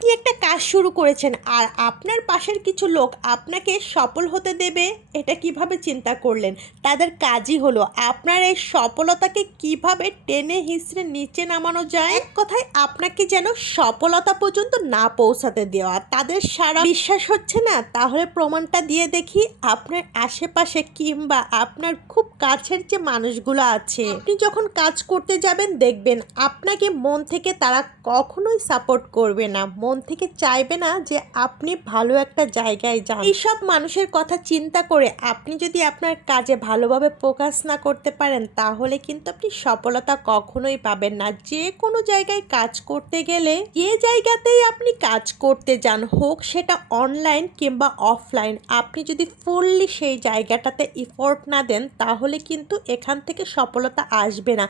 আপনি একটা কাজ শুরু করেছেন আর আপনার পাশের কিছু লোক আপনাকে সফল হতে দেবে, এটা কীভাবে চিন্তা করলেন? তাদের কাজই হলো, আপনার এই সফলতাকে কীভাবে টেনে হিসড়ে নিচে নামানো যায়? এক কথায়, আপনাকে যেন সফলতা পর্যন্ত না পৌঁছাতে দেওয়া। তাদের সারা বিশ্বাস হচ্ছে না? তাহলে প্রমাণটা দিয়ে দেখি আপনার আশেপাশে কিংবা আপনার খুব কাছের যে মানুষগুলো আছে। আপনি যখন কাজ করতে যাবেন, দেখবেন আপনাকে মন থেকে তারা কখনোই সাপোর্ট করবে না। মন থেকে চাইবে না যে আপনি ভালো একটা জায়গায় যান। এইসব মানুষের কথা চিন্তা করে আপনি যদি আপনার কাজে ভালোভাবে ফোকাস না করতে পারেন, তাহলে কিন্তু আপনি সফলতা কখনোই পাবেন না। যে কোনো জায়গায় কাজ করতে গেলে, যে জায়গাতেই আপনি কাজ করতে যান, হোক সেটা অনলাইন কিংবা অফলাইন আপনি যদি ফুললি সেই জায়গাটাতে ইফোর্ট না দেন, তাহলে কিন্তু এখান থেকে সফলতা আসবে না।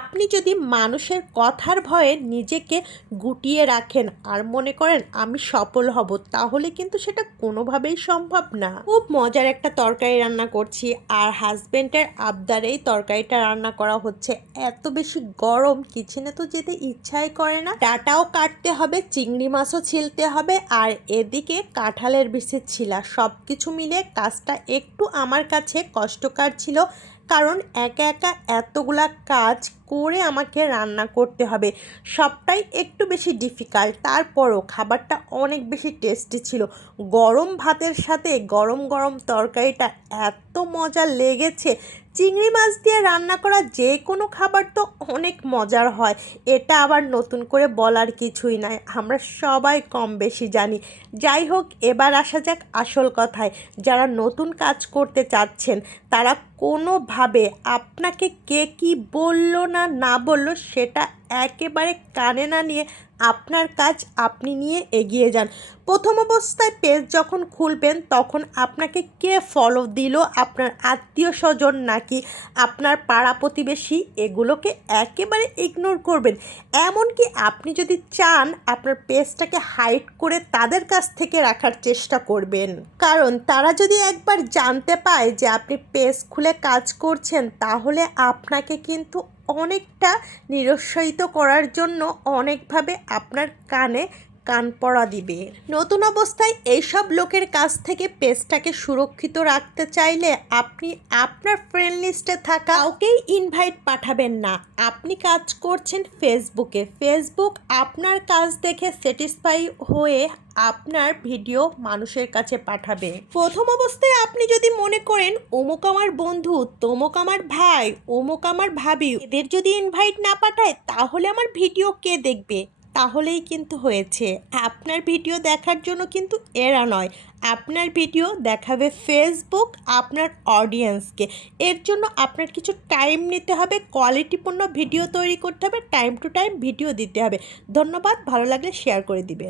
আপনি যদি মানুষের কথার ভয়ে নিজেকে গুটিয়ে রাখেন, আর মনে করেন আমি সফল হব, তাহলে কিন্তু সেটা কোনোভাবেই সম্ভব না। খুব মজার একটা তরকারি রান্না করছি, আর হাজবেন্ডের আবদারেই তরকারিটা রান্না করা হচ্ছে। এত বেশি গরম, কিচেনে তো যেতে ইচ্ছাই করে না। ডাটাও কাটতে হবে, চিংড়ি মাছও ছিলতে হবে, আর এদিকে কাঁঠালের বিচি ছিলা। সব কিছু মিলে কাজটা একটু আমার কাছে কষ্টকর ছিল কারণ একা একা এতগুলা কাজ করে আমাকে রান্না করতে হবে। সবটাই একটু বেশি ডিফিকাল্ট তারপরও খাবারটা অনেক বেশি টেস্টি ছিল। গরম ভাতের সাথে গরম গরম তরকারিটা এত মজা লেগেছে। চিংড়ি মাছ দিয়ে রান্না করা যে কোনো খাবার তো অনেক মজার হয়। এটা আবার নতুন করে বলার কিছুই নাই। আমরা সবাই কম বেশি জানি। যাই হোক, এবার আসা যাক আসল কথায়। যারা নতুন কাজ করতে চাচ্ছেন, তারা কোনোভাবে আপনাকে কে কি বলল না না বলল, সেটা একেবারে কানে না নিয়ে আপনার কাজ আপনি নিয়ে এগিয়ে যান। প্রথম অবস্থায় পেজ যখন খুলবেন, তখন আপনাকে কে ফলো দিল, আপনার আত্মীয় স্বজন নাকি আপনার পাড়া প্রতিবেশী, এগুলোকে একেবারে ইগনোর করবেন। এমনকি আপনি যদি চান, আপনার পেজটাকে হাইড করে তাদের কাছ থেকে রাখার চেষ্টা করবেন। কারণ তারা যদি একবার জানতে পায় যে আপনি পেজ খুলে কাজ করছেন, তাহলে আপনাকে কিন্তু অনেকটা নিরুৎসাহিত করার জন্য অনেকভাবে আপনার কানে কান পড়া দিবে। নতুন অবস্থায় এইসব লোকের কাছ থেকে পেজটাকে সুরক্ষিত রাখতে চাইলে আপনি আপনার ফ্রেন্ড লিস্টে থাকা কাউকেই ইনভাইট পাঠাবেন না। আপনি কাজ করছেন ফেসবুকে ফেসবুক আপনার কাজ দেখে স্যাটিসফাই হয়ে আপনার ভিডিও মানুষের কাছে পাঠাবে। প্রথম অবস্থায় আপনি যদি মনে করেন, অমুক আমার বন্ধু, তমুক আমার ভাই, অমুক আমার ভাবি, এদের যদি ইনভাইট না পাঠায়, তাহলে আমার ভিডিও কে দেখবে? তাহলেই কিন্তু হয়েছে। আপনার ভিডিও দেখার জন্য কিন্তু এরা নয়। আপনার ভিডিও দেখাবে ফেসবুক আপনার অডিয়েন্সকে এর জন্য আপনার কিছু টাইম নিতে হবে কোয়ালিটিপূর্ণ ভিডিও তৈরি করতে হবে টাইম টু টাইম ভিডিও দিতে হবে। ধন্যবাদ, ভালো লাগলে শেয়ার করে দিবে